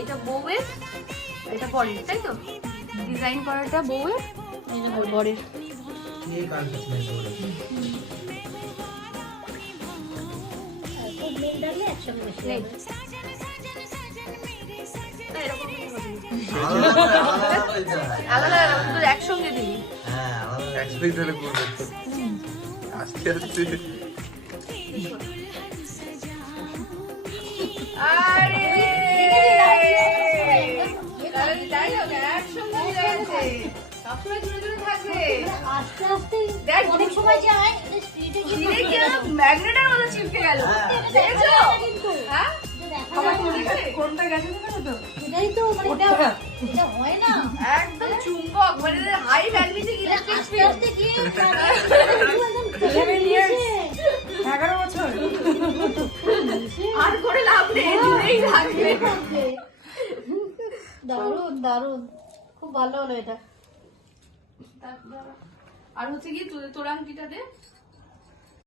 এটা বউয়ের, এটা বরের, তাই তো? ডিজাইন করাটা বউয়ের আর বরের। নেই। না, এরকম আলাদা আলাদা একসঙ্গে দিবি। আস্তে আস্তে আরে তাই হবে, একসঙ্গে মিলে গেছে। সবসময় দূরে দূরে থাকবে। আস্তে আস্তে দেখ, অনেক সময় যায় স্পিডে ছিঁড়ে কি ম্যাগনেটের মতো চিপকে গেল। দেখেছো? হ্যাঁ? কোনটা গেছে দেখো তো? এটাই তো মানে এটা হয় না একদম চুম্বক, মানে হাই ম্যাগনেটিক ইলেকট্রিক আস্তে ফিল্ড। আস্তে গিয়ে 11 বছর আর করে লাভ নেই, দূরেই থাকবে। দারুণ দারুণ, খুব ভালো হলো এটা। আর হচ্ছে গিয়ে তোর আংটিটা দে।